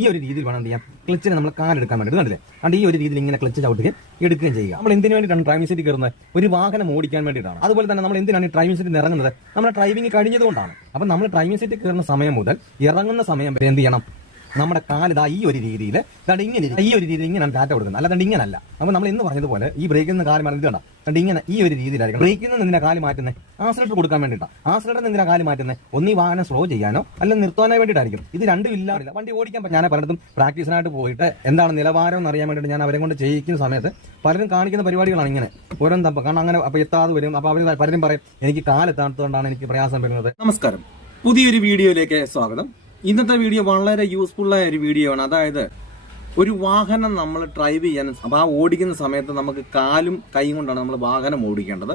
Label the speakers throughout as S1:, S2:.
S1: ഈ ഒരു രീതിയിൽ വേണം എന്ത് ചെയ്യാം ക്ലച്ചിനെ നമ്മൾ കാലെടുക്കാൻ വേണ്ടി കണ്ടില്ലേ? കണ്ട് ഈ ഒരു രീതിയിൽ ഇങ്ങനെ ക്ലച്ച് ചവിട്ടുകയും എടുക്കുകയും ചെയ്യുക. നമ്മൾ എന്തിനു വേണ്ടിയിട്ടാണ് ഡ്രൈവിംഗ് സീറ്റ് കയറുന്നത്? ഒരു വാഹനം ഓടിക്കാൻ വേണ്ടിയിട്ടാണ്. അതുപോലെ തന്നെ നമ്മൾ എന്തിനാണ് ഡ്രൈവിംഗ് സീറ്റ് ഇറങ്ങുന്നത് നമ്മുടെ ഡ്രൈവിംഗ് കഴിഞ്ഞതുകൊണ്ടാണ്. അപ്പം നമ്മൾ ഡ്രൈവിംഗ് സീറ്റ് കയറുന്ന സമയം മുതൽ ഇറങ്ങുന്ന സമയം വരെ എന്ത് ചെയ്യണം? നമ്മുടെ കാലിതാ ഈ ഒരു രീതിയിൽ അതാണ്ട് ഇങ്ങനെ ഈ ഒരു രീതിയിൽ ഇങ്ങനെയാണ് ഡാറ്റ കൊടുക്കുന്നത്. അല്ലാണ്ട് ഇങ്ങനല്ല. അപ്പോൾ നമ്മൾ ഇന്ന് പറഞ്ഞതുപോലെ ഈ ബ്രേക്കിൽ നിന്ന് കാൽ മാറുന്നത് ഇതാണ് അതുകൊണ്ട് ഇങ്ങനെ ഈ ഒരു രീതിയിലായിരിക്കും ബ്രേക്കിൽ നിന്ന് നിന്റെ കാൽ മാറ്റുന്നത് ആസിലേറ്റർ കൊടുക്കാൻ വേണ്ടിയിട്ടാണ് ആസിലേറ്റർ എന്തിനാ കാൽ മാറ്റുന്നത് ഒന്നീ വാഹനം സ്ലോ ചെയ്യാനോ? അല്ലെങ്കിൽ നിർത്താനോ വേണ്ടിയിട്ടായിരിക്കും. ഇത് രണ്ടും ഇല്ലാറില്ല വണ്ടി ഓടിക്കാൻ ഞാൻ പലയിടത്തും പ്രാക്ടീസിനായിട്ട് പോയിട്ട് എന്താണ് നിലവാരം എന്ന് അറിയാൻ വേണ്ടിയിട്ട് ഞാൻ അവരെ കൊണ്ട് ചെയ്യിക്കുന്ന സമയത്ത് പലരും കാണിക്കുന്ന പരിപാടികളാണ് ഇങ്ങനെ. ഓരോ തപ്പ കാരണം അങ്ങനെ അപ്പോൾ എത്താതെ വരും. അപ്പോൾ അവർ പലരും പറയും എനിക്ക് കാലെത്താത്തതുകൊണ്ടാണ് എനിക്ക് പ്രയാസം വരുന്നത്. നമസ്കാരം. പുതിയൊരു വീഡിയോയിലേക്ക് സ്വാഗതം. ഇന്നത്തെ വീഡിയോ വളരെ യൂസ്ഫുൾ ആയ ഒരു വീഡിയോ ആണ്. അതായത് ഒരു വാഹനം നമ്മൾ ഡ്രൈവ് ചെയ്യാൻ അപ്പോൾ ആ ഓടിക്കുന്ന സമയത്ത് നമുക്ക് കാലും കൈയും കൊണ്ടാണ് നമ്മൾ വാഹനം ഓടിക്കേണ്ടത്.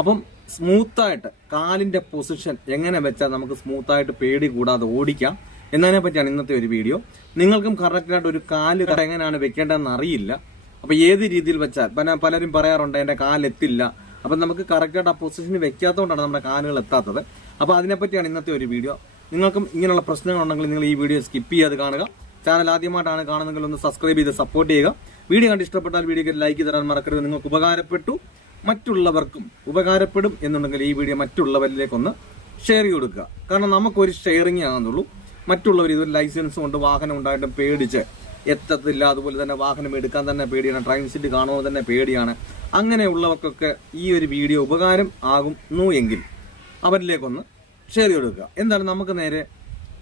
S1: അപ്പം സ്മൂത്തായിട്ട് കാലിന്റെ പൊസിഷൻ എങ്ങനെ വെച്ചാൽ നമുക്ക് സ്മൂത്തായിട്ട് പേടി കൂടാതെ ഓടിക്കാം എന്നതിനെ പറ്റിയാണ് ഇന്നത്തെ ഒരു വീഡിയോ നിങ്ങൾക്കും കറക്റ്റായിട്ട് ഒരു കാൽ എങ്ങനെയാണ് വെക്കേണ്ടതെന്ന് അറിയില്ല. അപ്പോൾ ഏത് രീതിയിൽ വെച്ചാൽ പിന്നെ പലരും പറയാറുണ്ട് എന്റെ കാലെത്തില്ല അപ്പം നമുക്ക് കറക്റ്റായിട്ട് ആ പൊസിഷന് വെക്കാത്തതുകൊണ്ടാണ് നമ്മുടെ കാലുകൾ എത്താത്തത്. അപ്പോൾ അതിനെപ്പറ്റിയാണ് ഇന്നത്തെ ഒരു വീഡിയോ നിങ്ങൾക്കും ഇങ്ങനെയുള്ള പ്രശ്നങ്ങൾ ഉണ്ടെങ്കിൽ നിങ്ങൾ ഈ വീഡിയോ സ്കിപ്പ് ചെയ്യാതെ കാണുക. ചാനൽ ആദ്യമായിട്ടാണ് കാണുന്നതെങ്കിൽ ഒന്ന് സബ്സ്ക്രൈബ് ചെയ്ത് സപ്പോർട്ട് ചെയ്യുക. വീഡിയോ കണ്ട് ഇഷ്ടപ്പെട്ടാൽ വീഡിയോക്ക് ലൈക്ക് തരാൻ മറക്കരുത്. നിങ്ങൾക്ക് ഉപകാരപ്പെട്ടു മറ്റുള്ളവർക്കും ഉപകാരപ്പെടും എന്നുണ്ടെങ്കിൽ ഈ വീഡിയോ മറ്റുള്ളവരിലേക്കൊന്ന് ഷെയർ ചെയ്ത് കൊടുക്കുക. കാരണം നമുക്കൊരു ഷെയറിങ് ആകുന്നുള്ളൂ. മറ്റുള്ളവർ ഇതൊരു ലൈസൻസ് കൊണ്ട് വാഹനം ഉണ്ടായിട്ടും പേടിച്ച് എത്തത്തില്ല. അതുപോലെ തന്നെ വാഹനം എടുക്കാൻ തന്നെ പേടിയാണ്. ഡ്രൈവിംഗ് സീറ്റ് കാണുമ്പോൾ തന്നെ പേടിയാണ്. അങ്ങനെയുള്ളവർക്കൊക്കെ ഈ ഒരു വീഡിയോ ഉപകാരം ആകുന്നു എങ്കിൽ അവരിലേക്കൊന്ന് ഷെയർ ചെയ്ത് കൊടുക്കുക. എന്താണ്? നമുക്ക് നേരെ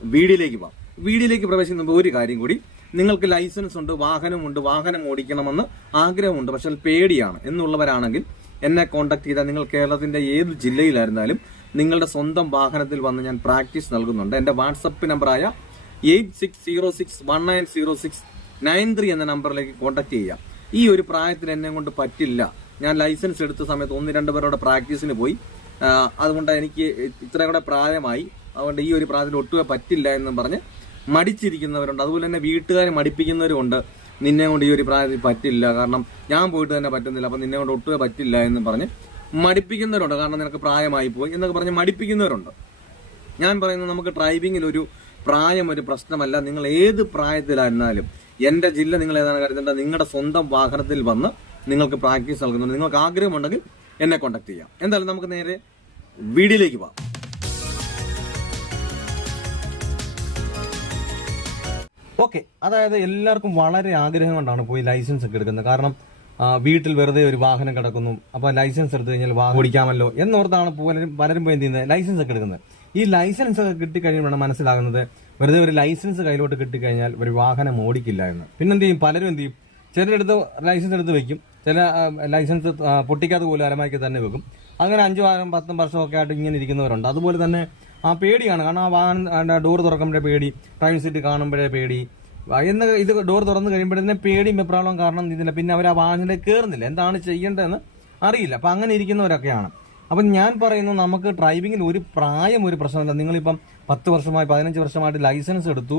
S1: വീഡിയോയിലേക്ക് പോകാം. വീഡിയോയിലേക്ക് പ്രവേശിക്കുന്ന ഒരു കാര്യം കൂടി. നിങ്ങൾക്ക് ലൈസൻസ് ഉണ്ട് വാഹനമുണ്ട് വാഹനം ഓടിക്കണമെന്ന് ആഗ്രഹമുണ്ട്. പക്ഷെ പേടിയാണ്. എന്നുള്ളവരാണെങ്കിൽ എന്നെ കോൺടാക്ട് ചെയ്താൽ നിങ്ങൾ കേരളത്തിന്റെ ഏത് ജില്ലയിലായിരുന്നാലും നിങ്ങളുടെ സ്വന്തം വാഹനത്തിൽ വന്ന് ഞാൻ പ്രാക്ടീസ് നൽകുന്നുണ്ട്. എന്റെ വാട്സപ്പ് നമ്പറായ എയ്റ്റ് സിക്സ് എന്ന നമ്പറിലേക്ക് കോൺടാക്ട് ചെയ്യാം ഈ ഒരു പ്രായത്തിൽ എന്നെ കൊണ്ട് പറ്റില്ല. ഞാൻ ലൈസൻസ് എടുത്ത സമയത്ത് ഒന്ന് രണ്ട് പേരുടെ പ്രാക്ടീസിന് പോയി. അതുകൊണ്ട് എനിക്ക് ഇത്രയും കൂടെ പ്രായമായി. അതുകൊണ്ട് ഈ ഒരു പ്രായത്തിൽ ഒട്ടുമേ പറ്റില്ല എന്നും പറഞ്ഞ് മടിച്ചിരിക്കുന്നവരുണ്ട്. അതുപോലെ തന്നെ വീട്ടുകാർ മടിപ്പിക്കുന്നവരുമുണ്ട്. നിന്നെ കൊണ്ട് ഈ ഒരു പ്രായത്തിൽ പറ്റില്ല. കാരണം ഞാൻ പോയിട്ട് തന്നെ പറ്റുന്നില്ല. അപ്പം നിന്നെ കൊണ്ട് ഒട്ടുമേ പറ്റില്ല എന്നും പറഞ്ഞ് മടിപ്പിക്കുന്നവരുണ്ട്. കാരണം നിനക്ക് പ്രായമായി പോയി എന്നൊക്കെ പറഞ്ഞ് മടിപ്പിക്കുന്നവരുണ്ട്. ഞാൻ പറയുന്നത് നമുക്ക് ഡ്രൈവിംഗിൽ ഒരു പ്രായം ഒരു പ്രശ്നമല്ല. നിങ്ങൾ ഏത് പ്രായത്തിലായിരുന്നാലും എന്റെ ജില്ല നിങ്ങൾ ഏതാണ് കരുതേണ്ടത് നിങ്ങളുടെ സ്വന്തം വാഹനത്തിൽ വന്ന് നിങ്ങൾക്ക് പ്രാക്ടീസ് നൽകുന്നുണ്ട്. നിങ്ങൾക്ക് ആഗ്രഹമുണ്ടെങ്കിൽ എന്നെ കോൺടാക്ട് ചെയ്യാം. എന്തായാലും നമുക്ക് നേരെ വീഡിയോയിലേക്ക് പോവാം. ഓക്കെ അതായത് എല്ലാവർക്കും വളരെ ആഗ്രഹം കൊണ്ടാണ് പോയി ലൈസൻസ് ഒക്കെ എടുക്കുന്നത്. കാരണം വീട്ടിൽ വെറുതെ ഒരു വാഹനം കിടക്കുന്നു. അപ്പൊ ലൈസൻസ് എടുത്തു കഴിഞ്ഞാൽ വാഹനം ഓടിക്കാമല്ലോ എന്നോർത്താണ് പലരും പലരും പോയി എന്ത് ചെയ്യുന്നത്? ലൈസൻസ് ഒക്കെ എടുക്കുന്നത്. ഈ ലൈസൻസ് ഒക്കെ കിട്ടിക്കഴിയുമ്പോഴാണ് മനസ്സിലാകുന്നത് വെറുതെ ഒരു ലൈസൻസ് കയ്യിലോട്ട് കിട്ടിക്കഴിഞ്ഞാൽ ഒരു വാഹനം ഓടിക്കില്ല എന്ന്. പിന്നെന്ത് ചെയ്യും? പലരും എന്ത് ചെയ്യും? ചിലരെടുത്ത് ലൈസൻസ് എടുത്ത് വെക്കും. ചില ലൈസൻസ് പൊട്ടിക്കാത്ത പൊട്ടിക്കാതെ പോലും അലമാക്കി തന്നെ വെക്കും. അങ്ങനെ അഞ്ചു വാഹനം പത്തും വർഷമൊക്കെ ആയിട്ട് ഇങ്ങനെ ഇരിക്കുന്നവരുണ്ട്. അതുപോലെ തന്നെ ആ പേടിയാണ്. കാരണം ആ വാഹനം ഡോർ തുറക്കുമ്പോഴേ പേടി ഡ്രൈവിംഗ് സീറ്റ് കാണുമ്പോഴേ പേടി. എന്ന് ഇത് ഡോർ തുറന്നു കഴിയുമ്പോഴേ പേടി വെപ്രാളവും കാരണം ഇതില്ല. പിന്നെ അവർ ആ വാഹനത്തിലേക്ക് കയറുന്നില്ല എന്താണ് ചെയ്യേണ്ടതെന്ന് അറിയില്ല. അപ്പം അങ്ങനെ ഇരിക്കുന്നവരൊക്കെയാണ്. അപ്പം ഞാൻ പറയുന്നു നമുക്ക് ഡ്രൈവിങ്ങിൽ ഒരു പ്രായം ഒരു പ്രശ്നമില്ല. നിങ്ങളിപ്പം പത്ത് വർഷമായി പതിനഞ്ച് വർഷമായിട്ട് ലൈസൻസ് എടുത്തു.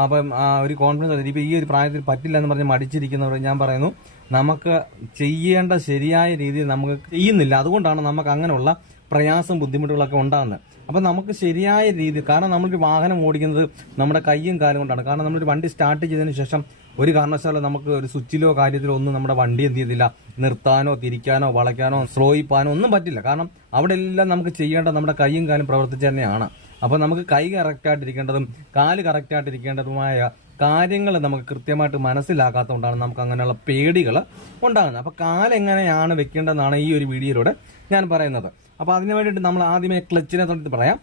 S1: അപ്പം ഒരു കോൺഫിഡൻസ് ഇപ്പം ഈ ഒരു പ്രായത്തിൽ പറ്റില്ല എന്ന് പറഞ്ഞ് മടിച്ചിരിക്കുന്നവർ ഞാൻ പറയുന്നു നമുക്ക് ചെയ്യേണ്ട ശരിയായ രീതിയിൽ നമുക്ക് ചെയ്യുന്നില്ല. അതുകൊണ്ടാണ് നമുക്ക് അങ്ങനെയുള്ള പ്രയാസം ബുദ്ധിമുട്ടുകളൊക്കെ ഉണ്ടാകുന്നത്. അപ്പം നമുക്ക് ശരിയായ രീതി കാരണം നമ്മളൊരു വാഹനം ഓടിക്കുന്നത് നമ്മുടെ കൈയും കാലും കൊണ്ടാണ്. കാരണം നമ്മളൊരു വണ്ടി സ്റ്റാർട്ട് ചെയ്തതിന് ശേഷം ഒരു കാരണവശാലും നമുക്ക് ഒരു സ്വിച്ചിലോ കാര്യത്തിലോ ഒന്നും നമ്മുടെ വണ്ടി എന്ത് ചെയ്തില്ല. നിർത്താനോ തിരിക്കാനോ വളയ്ക്കാനോ സ്ലോയിപ്പാനോ ഒന്നും പറ്റില്ല. കാരണം അവിടെ എല്ലാം നമുക്ക് ചെയ്യേണ്ട നമ്മുടെ കൈയും കാലും പ്രവർത്തിച്ച് തന്നെയാണ്. അപ്പോൾ നമുക്ക് കൈ കറക്റ്റായിട്ടിരിക്കേണ്ടതും കാൽ കറക്റ്റായിട്ടിരിക്കേണ്ടതുമായ കാര്യങ്ങൾ നമുക്ക് കൃത്യമായിട്ട് മനസ്സിലാക്കാത്തതുകൊണ്ടാണ് നമുക്ക് അങ്ങനെയുള്ള പേടികൾ ഉണ്ടാകുന്നത്. അപ്പോൾ കാലെങ്ങനെയാണ് വെക്കേണ്ടതെന്നാണ് ഈ ഒരു വീഡിയോയിലൂടെ ഞാൻ പറയുന്നത്. അപ്പോൾ അതിന് വേണ്ടിയിട്ട് നമ്മൾ ആദ്യമേ ക്ലച്ചിനെ തൊട്ട് പറയാം.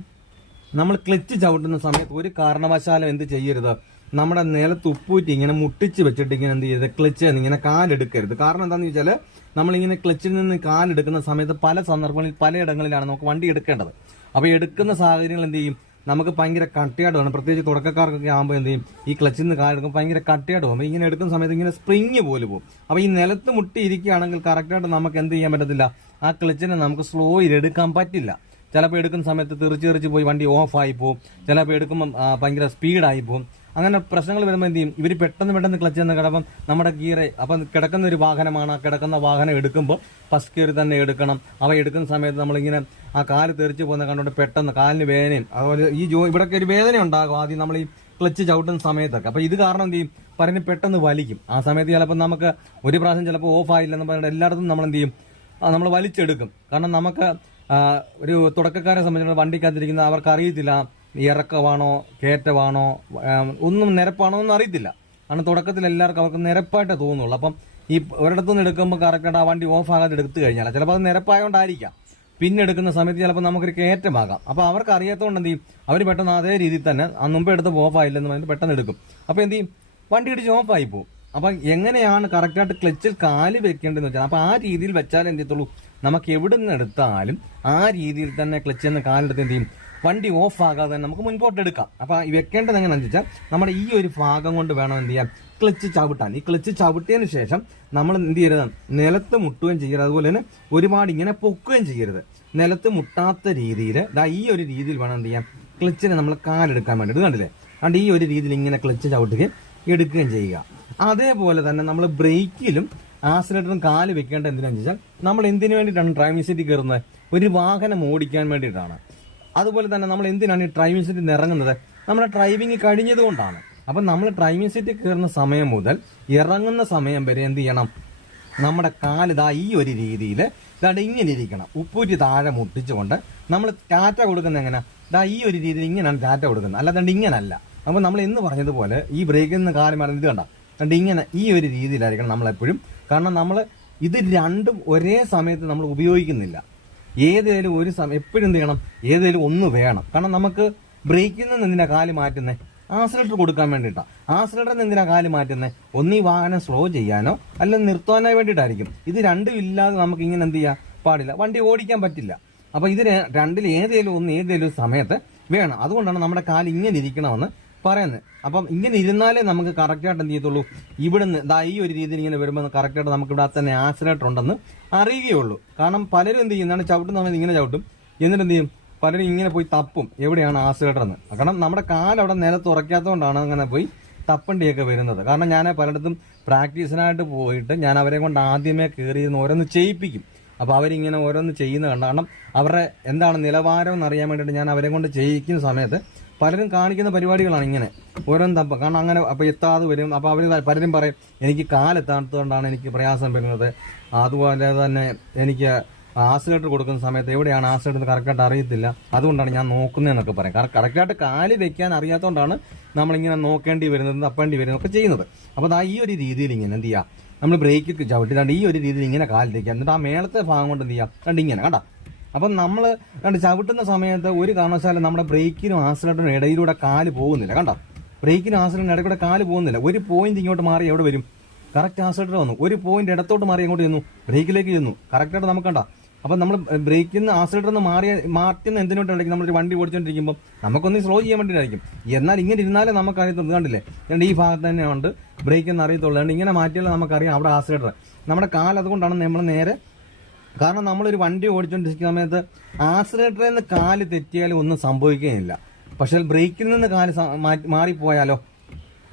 S1: നമ്മൾ ക്ലച്ച് ചവിട്ടുന്ന സമയത്ത് ഒരു കാരണവശാലും എന്ത് ചെയ്യരുത്? നമ്മുടെ നിലത്ത് ഉപ്പൂറ്റി ഇങ്ങനെ മുട്ടിച്ച് വെച്ചിട്ട് ഇങ്ങനെ എന്ത് ചെയ്യരുത്? ക്ലച്ച് ഇങ്ങനെ കാലെടുക്കരുത്. കാരണം എന്താണെന്ന് വെച്ചാൽ നമ്മളിങ്ങനെ ക്ലച്ചിൽ നിന്ന് കാലെടുക്കുന്ന സമയത്ത് പല സന്ദർഭങ്ങളിൽ പലയിടങ്ങളിലാണ് നമുക്ക് വണ്ടി എടുക്കേണ്ടത്. അപ്പോൾ എടുക്കുന്ന സാഹചര്യങ്ങൾ എന്ത് ചെയ്യും? നമുക്ക് ഭയങ്കര കട്ടിയായിട്ട് വേണം പ്രത്യേകിച്ച് തുടക്കക്കാർക്കൊക്കെ ആകുമ്പോൾ എന്ത് ചെയ്യും? ഈ ക്ലച്ചിൽ നിന്ന് കാലെടുക്കുമ്പോൾ ഭയങ്കര കട്ടിയായിട്ട് പോകുമ്പോൾ ഇങ്ങനെ എടുക്കുന്ന സമയത്ത് ഇങ്ങനെ സ്പ്രിങ് പോലെ പോകും. അപ്പോൾ ഈ നിലത്ത് മുട്ടി ഇരിക്കുകയാണെങ്കിൽ കറക്റ്റായിട്ട് നമുക്ക് എന്ത് ചെയ്യാൻ പറ്റത്തില്ല? ആ ക്ലച്ചിനെ നമുക്ക് സ്ലോയിൽ എടുക്കാൻ പറ്റില്ല. ചിലപ്പോൾ എടുക്കുന്ന സമയത്ത് തെറിച്ച് തെറിച്ച് പോയി വണ്ടി ഓഫായി പോകും. ചിലപ്പോൾ എടുക്കുമ്പോൾ ഭയങ്കര സ്പീഡായി പോകും. അങ്ങനെ പ്രശ്നങ്ങൾ വരുമ്പോൾ എന്ത് ചെയ്യും? ഇവർ പെട്ടെന്ന് പെട്ടെന്ന് ക്ലച്ച് ചെന്ന് കിടപ്പം നമ്മുടെ ഗിയർ അപ്പം കിടക്കുന്ന ഒരു വാഹനമാണ്. ആ കിടക്കുന്ന വാഹനം എടുക്കുമ്പോൾ ഫസ്റ്റ് ഗിയർ തന്നെ എടുക്കണം. അവ എടുക്കുന്ന സമയത്ത് നമ്മളിങ്ങനെ ആ കാൽ തെറിച്ച് പോകുന്ന കണ്ടുകൊണ്ട് പെട്ടെന്ന് കാലിന് വേദനയും അതുപോലെ ഈ ജോ ഇവിടെയൊക്കെ ഒരു വേദന ഉണ്ടാകും ആദ്യം നമ്മൾ ഈ ക്ലച്ച് ചവിട്ടുന്ന സമയത്തൊക്കെ. അപ്പോൾ ഇത് കാരണം എന്ത് ചെയ്യും? പറഞ്ഞ് പെട്ടെന്ന് വലിക്കും. ആ സമയത്ത് ചിലപ്പോൾ നമുക്ക് ഒരു പ്രാവശ്യം ചിലപ്പോൾ ഓഫ് ആയില്ലെന്ന് പറഞ്ഞിട്ട് എല്ലായിടത്തും നമ്മൾ എന്ത് ചെയ്യും? നമ്മൾ വലിച്ചെടുക്കും. കാരണം നമുക്ക് ഒരു തുടക്കക്കാരെ സംബന്ധിച്ചിടത്തോളം വണ്ടിക്കകത്തിരിക്കുന്ന അവർക്ക് അറിയത്തില്ല. ഇറക്കമാണോ കയറ്റമാണോ ഒന്നും നിരപ്പാണോ ഒന്നും അറിയത്തില്ല. കാരണം തുടക്കത്തിൽ എല്ലാവർക്കും അവർക്ക് നിരപ്പായിട്ടേ തോന്നുള്ളൂ. അപ്പം ഈ ഒരിടത്തു നിന്ന് എടുക്കുമ്പോൾ കറക്റ്റായിട്ട് ആ വണ്ടി ഓഫ് ആകാതെ എടുത്തു കഴിഞ്ഞാൽ ചിലപ്പോൾ അത് നിരപ്പായതുകൊണ്ടായിരിക്കാം പിന്നെ എടുക്കുന്ന സമയത്ത് ചിലപ്പോൾ നമുക്കൊരു കയറ്റമാകാം അപ്പോൾ അവർക്ക് അറിയാത്തതുകൊണ്ട് എന്ത് ചെയ്യും? അവർ പെട്ടെന്ന് അതേ രീതിയിൽ തന്നെ ആ മുമ്പ് എടുത്ത് ഓഫ് ആയില്ലെന്ന് പറഞ്ഞിട്ട് പെട്ടെന്ന് എടുക്കും. അപ്പോൾ എന്ത് ചെയ്യും? വണ്ടി ഇടിച്ച് ഓഫ് ആയി പോകും അപ്പം എങ്ങനെയാണ് കറക്റ്റായിട്ട് ക്ലച്ചിൽ കാൽ വെക്കേണ്ടതെന്ന് വെച്ചാൽ അപ്പോൾ ആ രീതിയിൽ വെച്ചാൽ എന്ത് ചെയ്യത്തുള്ളൂ? നമുക്ക് എവിടെ നിന്ന് എടുത്താലും ആ രീതിയിൽ തന്നെ ക്ലച്ചിൽ നിന്ന് കാലെടുത്ത് എന്ത് ചെയ്യും? വണ്ടി ഓഫ് ആകാതെ തന്നെ നമുക്ക് മുൻപോട്ട് എടുക്കാം. അപ്പോൾ വെക്കേണ്ടത് എങ്ങനെയാണെന്ന് വെച്ചാൽ നമ്മുടെ ഈ ഒരു ഭാഗം കൊണ്ട് വേണം എന്ത് ചെയ്യാൻ? ക്ലച്ച് ചവിട്ടാൻ. ഈ ക്ലച്ച് ചവിട്ടിയതിന് ശേഷം നമ്മൾ എന്ത് ചെയ്യരുത്? നിലത്ത് മുട്ടുകയും ചെയ്യരുത്. അതുപോലെ തന്നെ ഒരുപാട് ഇങ്ങനെ പൊക്കുകയും ചെയ്യരുത്. നിലത്ത് മുട്ടാത്ത രീതിയിൽ ദാ ഈ ഒരു രീതിയിൽ വേണം എന്ത് ചെയ്യാൻ? ക്ലച്ചിനെ നമ്മൾ കാലെടുക്കാൻ വേണ്ടിയിട്ട് കണ്ടില്ലേ? അതുകൊണ്ട് ഈ ഒരു രീതിയിൽ ഇങ്ങനെ ക്ലച്ച് ചവിട്ടുകയും എടുക്കുകയും ചെയ്യുക. അതേപോലെ തന്നെ നമ്മൾ ബ്രേക്കിലും ആക്സിലേറ്ററും കാൽ വെക്കേണ്ട എന്തിനാന്ന് വെച്ചാൽ നമ്മൾ എന്തിനു വേണ്ടിയിട്ടാണ് ഡ്രൈവിംഗ് സീറ്റിൽ കയറുന്നത്? ഒരു വാഹനം ഓടിക്കാൻ വേണ്ടിയിട്ടാണ്. അതുപോലെ തന്നെ നമ്മൾ എന്തിനാണ് ഈ ഡ്രൈവിംഗ് സീറ്റിൽ ഇറങ്ങുന്നത്? നമ്മുടെ ഡ്രൈവിംഗ് കഴിഞ്ഞത് കൊണ്ടാണ്. അപ്പം നമ്മൾ ഡ്രൈവിംഗ് സീറ്റിൽ കയറുന്ന സമയം മുതൽ ഇറങ്ങുന്ന സമയം വരെ എന്ത് ചെയ്യണം? നമ്മുടെ കാലിതാ ഇതാ ഈ ഒരു രീതിയിൽ ഇതാണ്ട് ഇങ്ങനെ ഇരിക്കണം. ഉപ്പൂറ്റി താഴെ മുട്ടിച്ചുകൊണ്ട് നമ്മൾ ടാറ്റ കൊടുക്കുന്ന എങ്ങനെ? ഇതാ ഈ ഒരു രീതിയിൽ ഇങ്ങനെയാണ് ടാറ്റ കൊടുക്കുന്നത്. അല്ലാതെ ഇങ്ങനല്ല. അപ്പോൾ നമ്മൾ എന്ന് പറഞ്ഞതുപോലെ ഈ ബ്രേക്കിൽ നിന്ന് കാൽ മറന്നത് കണ്ട? കണ്ട് ഇങ്ങനെ ഈ ഒരു രീതിയിലായിരിക്കണം നമ്മളെപ്പോഴും. കാരണം നമ്മൾ ഇത് രണ്ടും ഒരേ സമയത്ത് നമ്മൾ ഉപയോഗിക്കുന്നില്ല. ഏതേലും ഒരു സമയം എപ്പോഴും എന്ത് ചെയ്യണം? ഏതേലും ഒന്ന് വേണം. കാരണം നമുക്ക് ബ്രേക്കിൽ നിന്ന് എന്തിനാ കാൽ മാറ്റുന്നത് ആക്സിലേറ്റർ കൊടുക്കാൻ വേണ്ടിയിട്ടാണ് ആക്സിലേറ്ററിൽ നിന്ന് എന്തിനാ കാൽ മാറ്റുന്നത് ഒന്നീ വാഹനം സ്ലോ ചെയ്യാനോ അല്ലെങ്കിൽ നിർത്താനോ വേണ്ടിയിട്ടായിരിക്കും. ഇത് രണ്ടും ഇല്ലാതെ നമുക്ക് ഇങ്ങനെ എന്ത് ചെയ്യാൻ പാടില്ല. വണ്ടി ഓടിക്കാൻ പറ്റില്ല. അപ്പം ഇത് രണ്ടിൽ ഏതേലും ഒന്ന് ഏതേലും സമയത്ത് വേണം. അതുകൊണ്ടാണ് നമ്മുടെ കാൽ ഇങ്ങനെ ഇരിക്കണമെന്ന് പറയുന്നത് അപ്പം ഇങ്ങനെ ഇരുന്നാലേ നമുക്ക് കറക്റ്റായിട്ട് എന്ത് ചെയ്യത്തുള്ളൂ? ഇവിടുന്ന് ദാ ഈ ഒരു രീതിയിൽ ഇങ്ങനെ വരുമ്പോൾ കറക്റ്റായിട്ട് നമുക്ക് ഇവിടെ തന്നെ ആക്സിഡന്റ് ഉണ്ടെന്ന് അറിയുകയുള്ളൂ. കാരണം പലരും എന്ത് ചെയ്യും? എന്താണ് ചവിട്ടുന്ന ഇങ്ങനെ ചവിട്ടും. എന്നിട്ട് എന്ത് ചെയ്യും? പലരും ഇങ്ങനെ പോയി തപ്പും. എവിടെയാണ് ആക്സിലേറ്റർ എന്ന്. കാരണം നമ്മുടെ കാലവിടെ അവിടെ നിലത്ത് ഉറക്കാത്തതുകൊണ്ടാണ് അങ്ങനെ പോയി തപ്പണ്ടിയൊക്കെ വരുന്നത്. കാരണം ഞാൻ പലയിടത്തും പ്രാക്ടീസിനായിട്ട് പോയിട്ട് ഞാൻ അവരെ കൊണ്ട് ആദ്യമേ കയറിയിരുന്ന് ഓരോന്ന് ചെയ്യിപ്പിക്കും. അപ്പോൾ അവരിങ്ങനെ ഓരോന്ന് ചെയ്യുന്ന കാരണം അവരുടെ എന്താണ് നിലവാരം എന്നറിയാൻ വേണ്ടിയിട്ട് ഞാൻ അവരെ കൊണ്ട് ചെയ്യിക്കുന്ന സമയത്ത് പലരും കാണിക്കുന്ന പരിപാടികളാണ് ഇങ്ങനെ. ഓരോന്നും തപ്പ കാരണം അങ്ങനെ അപ്പോൾ എത്താതെ വരും. അപ്പോൾ അവർ പലരും പറയും എനിക്ക് കാലെത്താത്തതുകൊണ്ടാണ് എനിക്ക് പ്രയാസം വരുന്നത്. അതുപോലെ തന്നെ എനിക്ക് ആസിലേറ്റർ കൊടുക്കുന്ന സമയത്ത് എവിടെയാണ് ആസിലേറ്റർ കറക്റ്റായിട്ട് അറിയത്തില്ല. അതുകൊണ്ടാണ് ഞാൻ നോക്കുന്നതെന്നൊക്കെ പറയും. കാരണം കറക്റ്റായിട്ട് കാൽ വെക്കാൻ അറിയാത്തതുകൊണ്ടാണ് നമ്മളിങ്ങനെ നോക്കേണ്ടി വരുന്നത് തപ്പേണ്ടി വരുന്നത് ഒക്കെ ചെയ്യുന്നത്. അപ്പോൾ അതാ ഈ ഒരു രീതിയിൽ ഇങ്ങനെ എന്ത് ചെയ്യുക നമ്മൾ ബ്രേക്കിൽ ചവിട്ടി ദാണ്ട് ഈ ഒരു രീതിയിൽ ഇങ്ങനെ കാലിലേക്ക് എന്നിട്ട് ആ മേളത്തെ ഭാഗം കൊണ്ട് എന്ത് ചെയ്യാം? കണ്ടിങ്ങനെ കണ്ട? അപ്പം നമ്മൾ കണ്ട് ചവിട്ടുന്ന സമയത്ത് ഒരു കാരണവശാലും നമ്മുടെ ബ്രേക്കിനും ആക്സിലേറ്ററിനും ഇടയിലൂടെ കാൽ പോകുന്നില്ല. കണ്ടോ? ബ്രേക്കിനും ആക്സിലേറ്ററിനും ഇടയ്ക്കൂടെ കൂടെ കാൽ പോകുന്നില്ല. ഒരു പോയിന്റ് ഇങ്ങോട്ട് മാറി എവിടെ വരും? കറക്റ്റ് ആക്സിലേറ്റർ വന്നു. ഒരു പോയിന്റ് ഇടത്തോട്ട് മാറി എങ്ങോട്ട് ചെന്നു? ബ്രേക്കിലേക്ക് ചെന്നു. കറക്റ്റായിട്ട് നമുക്ക് കണ്ടോ? അപ്പം നമ്മൾ ബ്രേക്കിൽ നിന്ന് ആക്സിലേറ്റർ നിന്ന് മാറിയ മാറ്റുന്ന എന്തിനോട്ടുണ്ടെങ്കിൽ നമ്മളൊരു വണ്ടി ഓടിച്ചുകൊണ്ടിരിക്കുമ്പോൾ നമുക്കൊന്ന് സ്ലോ ചെയ്യാൻ വേണ്ടിയിട്ടായിരിക്കും എന്നാൽ ഇങ്ങനെ ഇരുന്നാലേ നമുക്ക് അറിയത്തുള്ളൂ കണ്ടില്ലേ? രണ്ട് ഈ ഭാഗത്ത് തന്നെ ഉണ്ട് ബ്രേക്ക് എന്ന് അറിയത്തുള്ളൂ ഇങ്ങനെ മാറ്റിയാലേ നമുക്കറിയാം അവിടെ ആക്സിലേറ്റർ നമ്മുടെ കാൽ അതുകൊണ്ടാണ് നമ്മൾ നേരെ കാരണം നമ്മളൊരു വണ്ടി ഓടിച്ചുകൊണ്ടിരിക്കുന്ന സമയത്ത് ആക്സിലേറ്ററിൽ നിന്ന് കാൽ തെറ്റിയാലും ഒന്നും സംഭവിക്കുകയില്ല. പക്ഷേ ബ്രേക്കിൽ നിന്ന് കാൽ മാറിപ്പോയാലോ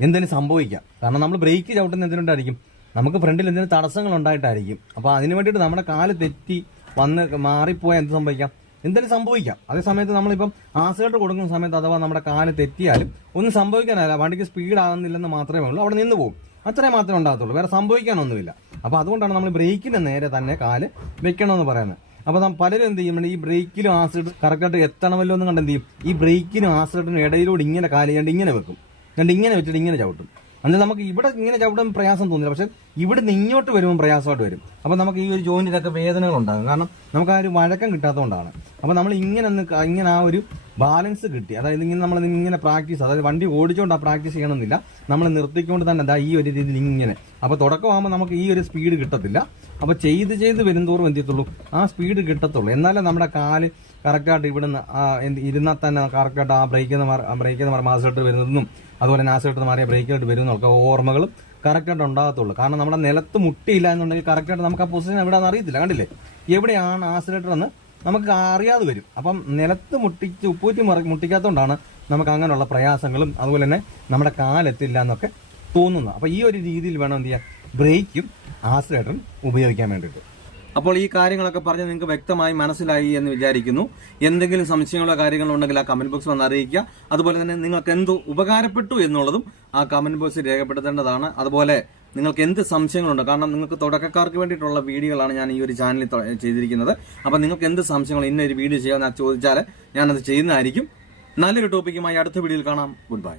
S1: എന്തെങ്കിലും സംഭവിക്കാം. കാരണം നമ്മൾ ബ്രേക്ക് ചവിട്ടുന്ന എന്തിനുണ്ടായിരിക്കും? നമുക്ക് ഫ്രണ്ടിൽ എന്തെങ്കിലും തടസ്സങ്ങൾ ഉണ്ടായിട്ടായിരിക്കും. അപ്പോൾ അതിന് വേണ്ടിയിട്ട് നമ്മുടെ കാൽ തെറ്റി വന്ന് മാറിപ്പോയാൽ എന്ത് സംഭവിക്കാം? എന്തെങ്കിലും സംഭവിക്കാം. അതേ സമയത്ത് നമ്മളിപ്പം ആക്സിലേറ്റർ കൊടുക്കുന്ന സമയത്ത് അഥവാ നമ്മുടെ കാൽ തെറ്റിയാലും ഒന്നും സംഭവിക്കാനല്ല വണ്ടിക്ക് സ്പീഡ് ആകുന്നില്ലെന്ന് മാത്രമേ ഉള്ളൂ. അവിടെ നിന്ന് പോകും. അത്രേ മാത്രമേ ഉണ്ടാകത്തുള്ളൂ. വേറെ സംഭവിക്കാനൊന്നുമില്ല. അപ്പോൾ അതുകൊണ്ടാണ് നമ്മൾ ബ്രേക്കിന് നേരെ തന്നെ കാൽ വെക്കണമെന്ന് പറയുന്നത്. അപ്പോൾ നാം പലരും എന്ത് ചെയ്യും? ഈ ബ്രേക്കിലും ആസിഡ് കറക്റ്റായിട്ട് എത്തണമല്ലോ എന്ന് കണ്ട് എന്ത് ചെയ്യും? ഈ ബ്രേക്കിനും ആസിഡിനും ഇടയിലൂടെ ഇങ്ങനെ കാൽ ഇങ്ങനെ വെക്കും. എന്നിട്ട് ഇങ്ങനെ വെച്ചിട്ട് ഇങ്ങനെ ചവിട്ടും. എന്നിട്ട് നമുക്ക് ഇവിടെ ഇങ്ങനെ ചവിട്ടാൻ പ്രയാസം തോന്നില്ല. പക്ഷെ ഇവിടെ നിന്ന് ഇങ്ങോട്ട് വരുമ്പോൾ പ്രയാസമായിട്ട് വരും. അപ്പോൾ നമുക്ക് ഈ ഒരു ജോയിന്റിലൊക്കെ വേദനകൾ ഉണ്ടാകും കാരണം നമുക്ക് ആ ഒരു വഴക്കം കിട്ടാത്തതുകൊണ്ടാണ്. അപ്പോൾ നമ്മൾ ഇങ്ങനെ ഇങ്ങനെ ആ ഒരു ബാലൻസ് കിട്ടി. അതായത് ഇങ്ങനെ നമ്മൾ ഇങ്ങനെ പ്രാക്ടീസ് അതായത് വണ്ടി ഓടിച്ചുകൊണ്ട് ആ പ്രാക്ടീസ് ചെയ്യണമെന്നില്ല. നമ്മൾ നിർത്തിക്കൊണ്ട് തന്നെ ദാ ഈ ഒരു രീതിയിൽ ഇങ്ങനെ. അപ്പോൾ തുടക്കമാകുമ്പോൾ നമുക്ക് ഈ ഒരു സ്പീഡ് കിട്ടത്തില്ല. അപ്പോൾ ചെയ്ത് ചെയ്ത് വരുന്തോറും എന്ത് ചെയ്യത്തുള്ളൂ? ആ സ്പീഡ് കിട്ടത്തുള്ളൂ. എന്നാലേ നമ്മുടെ കാൽ കറക്റ്റായിട്ട് ഇവിടുന്ന് ഇരുന്നാൽ തന്നെ കറക്റ്റായിട്ട് ആ ബ്രേക്കിൽ നിന്ന് ബ്രേക്കിൽ നിന്ന് മാറി മാസമായിട്ട് വരുന്നതെന്നും അതുപോലെ നാസമായിട്ട് മാറിയ ബ്രേക്കിലോട്ട് വരുന്നതൊക്കെ ഓർമ്മകളും കറക്റ്റായിട്ട് ഉണ്ടാകത്തുള്ളൂ. കാരണം നമ്മുടെ നിലത്ത് മുട്ടിയില്ല എന്നുണ്ടെങ്കിൽ കറക്റ്റായിട്ട് നമുക്ക് ആ പൊസിഷൻ എവിടെയാണെന്ന് അറിയത്തില്ല. കണ്ടില്ലേ? എവിടെയാണ് ആസിലേറ്റർ എന്ന് നമുക്ക് അറിയാതെ വരും. അപ്പം നിലത്ത് മുട്ടിച്ച് ഉപ്പൂറ്റി മറി മുട്ടിക്കാത്തതുകൊണ്ടാണ് നമുക്ക് അങ്ങനെയുള്ള പ്രയാസങ്ങളും അതുപോലെ തന്നെ നമ്മുടെ കാലെത്തില്ല എന്നൊക്കെ തോന്നുന്നത്. അപ്പം ഈ ഒരു രീതിയിൽ വേണം എന്ത് ചെയ്യുക ബ്രേക്കും ആസിലേറ്ററും ഉപയോഗിക്കാൻ വേണ്ടിയിട്ട്. അപ്പോൾ ഈ കാര്യങ്ങളൊക്കെ പറഞ്ഞ് നിങ്ങൾക്ക് വ്യക്തമായി മനസ്സിലായി എന്ന് വിചാരിക്കുന്നു. എന്തെങ്കിലും സംശയങ്ങളോ കാര്യങ്ങളോ ഉണ്ടെങ്കിൽ ആ കമന്റ് ബോക്സ് വന്ന് അറിയിക്കുക. അതുപോലെ തന്നെ നിങ്ങൾക്ക് എന്ത് ഉപകാരപ്പെട്ടു എന്നുള്ളതും ആ കമന്റ് ബോക്സിൽ രേഖപ്പെടുത്തേണ്ടതാണ്. അതുപോലെ നിങ്ങൾക്ക് എന്ത് സംശയങ്ങളുണ്ട്? കാരണം നിങ്ങൾക്ക് തുടക്കക്കാർക്ക് വേണ്ടിയിട്ടുള്ള വീഡിയോകളാണ് ഞാൻ ഈ ഒരു ചാനലിൽ ചെയ്തിരിക്കുന്നത്. അപ്പം നിങ്ങൾക്ക് എന്ത് സംശയങ്ങൾ ഇന്നൊരു വീഡിയോ ചെയ്യാമെന്ന് ചോദിച്ചാൽ ഞാനത് ചെയ്യുന്നതായിരിക്കും. നല്ലൊരു ടോപ്പിക്കുമായി അടുത്ത വീഡിയോയിൽ കാണാം. Good bye